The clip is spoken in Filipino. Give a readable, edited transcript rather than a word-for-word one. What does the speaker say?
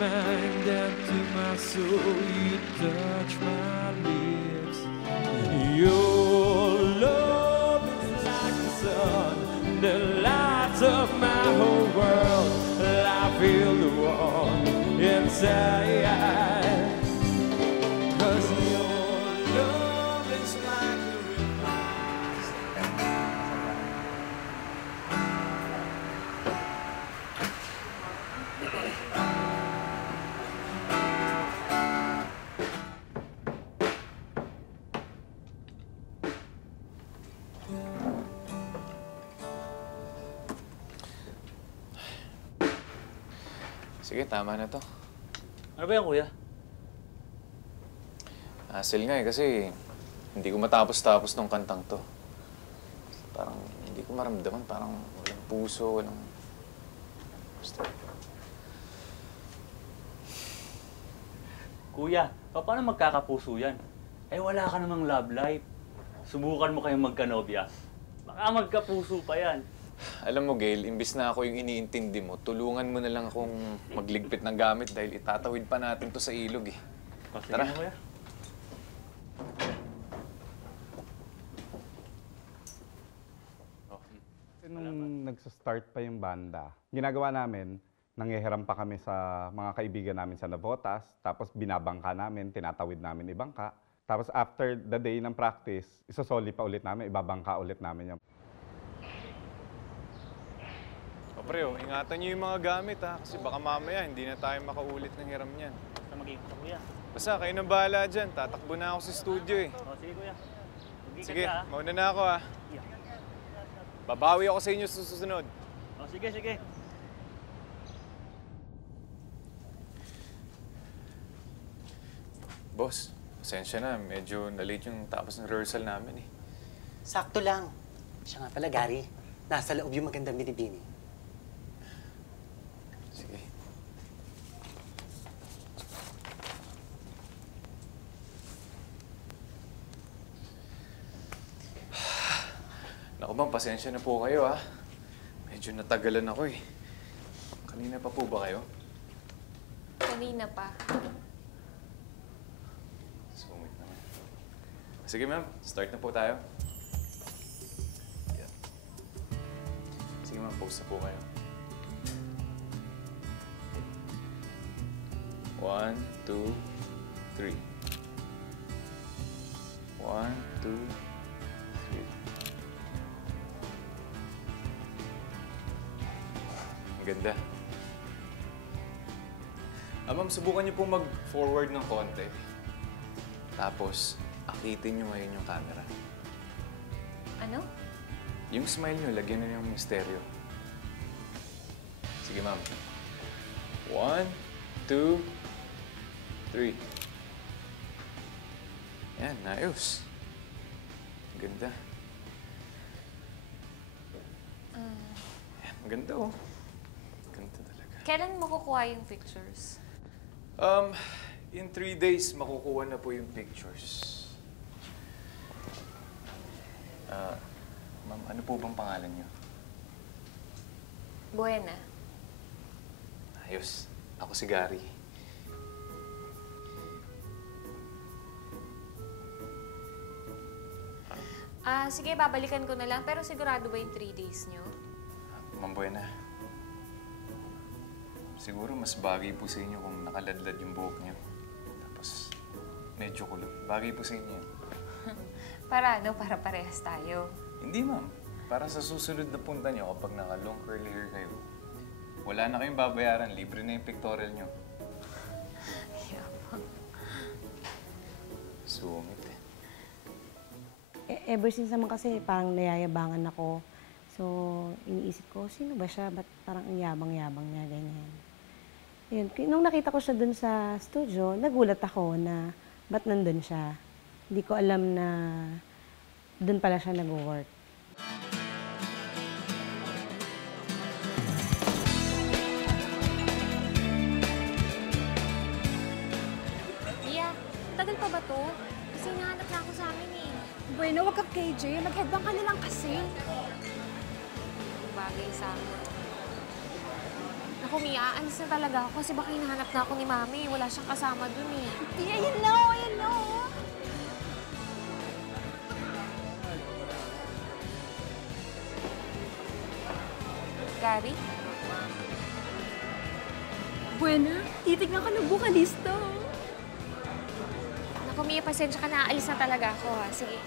mind and to my soul, you touch my lips. Your love is like the sun that lights up my whole world. I feel the warmth inside. 'Cause your love is like a Sige, tama na to. Ano ba yan, kuya? Hassle nga eh, kasi hindi ko matapos-tapos tong kantang to. Parang hindi ko maramdaman, parang walang puso, walang... Basta... Kuya, paano magkakapuso yan? Eh, wala ka namang love life. Subukan mo kayong magkanobya. Baka magkapuso pa yan. Alam mo, Gail, imbis na ako yung iniintindi mo, tulungan mo na lang akong magligpit ng gamit dahil itatawid pa natin to sa ilog eh. Tara. Na, kuya. Nung nagsa-start pa yung banda, ginagawa namin, nanghihiram pa kami sa mga kaibigan namin sa Navotas, tapos binabangka namin, tinatawid namin ibangka. Tapos after the day ng practice, isosoli pa ulit namin, ibabangka ulit namin yung... O pre, ingatan niyo yung mga gamit ha, kasi baka mamaya hindi na tayo makaulit ng hiram niyan. Basta mag-iingat ka, kuya. Basta, kayo nang bahala dyan. Tatakbo na ako sa studio eh. O, sige, kuya. Sige, mauna na ako ha. Babawi ako sa inyo sa susunod. O, sige, sige. Boss, pasensya na. Medyo na-late yung tapos ng rehearsal namin eh. Sakto lang. Siya nga pala, Gary. Nasa loob yung magandang binibini. Sige. Naku bang, pasensya na po kayo ha. Medyo natagalan ako eh. Kanina pa po ba kayo? Kanina pa. Sumit naman. Sige ma'am, start na po tayo. Yeah. Sige ma'am, pause na po kayo. 1, 2, 3. 1, 2, 3. Ang ganda. Ma'am, subukan niyo po mag-forward ng konti. Tapos, akitin niyo ngayon yung camera. Ano? Yung smile niyo, lagyan na yung misteryo. Sige, ma'am. 1, 2, 3. Yan, naayos. Ang ganda. Yan, maganda oh. Ganda talaga. Kailan mo kukuha yung pictures? In 3 days, makukuha na po yung pictures. Ma'am, ano po bang pangalan niyo? Buena. Ayos. Ako si Gary. Sige, babalikan ko na lang. Pero sigurado ba yung 3 days nyo? Ma'am Buena. Siguro mas bagay po sa inyo kung nakaladlad yung buhok niyo. Tapos, medyo kulot. Bagay po sa inyo. Para ano? Para parehas tayo. Hindi, ma'am. Para sa susunod na punta niyo, kapag naka-long curly hair kayo, wala na kayong babayaran. Libre na yung pictorial niyo. Yabang. Sungit eh. Ever since naman kasi parang nayayabangan ako. So, iniisip ko, sino ba siya? Ba't parang ang yabang-yabang niya, ganyan. Yun, nung nakita ko siya dun sa studio, nagulat ako na ba't nandun siya. Hindi ko alam na dun pala siya nag-work. Mia, tagal pa ba to? Kasi hinahanap na ako sa amin eh. Bueno, wag ka KJ. Mag-headbang ka na lang kasi. Bagay sa akin. Naku, Mia, aalis na talaga ako kasi baka hinahanap na ako ni Mami. Wala siyang kasama dun eh. Tia, ayan na, oh, ayan na, oh. Gary? Buena, titignan ka ng bukalista. Naku, Mia, pasensya ka na. Aalis na talaga ako ha. Sige.